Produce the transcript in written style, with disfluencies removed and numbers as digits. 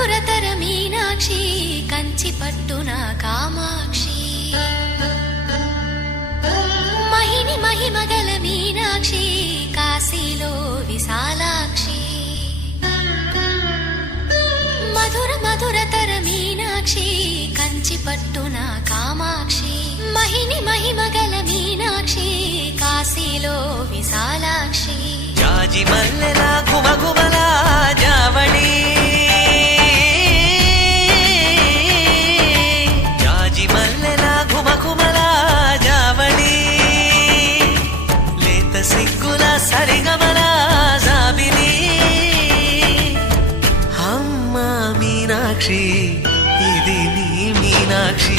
మధురతర మీనాక్షి కంచి పట్టున కామాక్షి మహిని మహిమగల మీనాక్షి కాశీలో విశాలాక్షి మధుర మధురతర మీనాక్షి కంచి పట్టున కామాక్షి మహిని మహిమగల మీనాక్షి కాశీలో విశాలాక్షి జాజి మల్లెలా గుమగుమలా జావళి జాజి మల్లెలా గుమగుమలా జావళి లేత సిగ్గుల సరిగమల జాబిలి అమ్మ మీనాక్షి ఇది నీ మీనాక్షి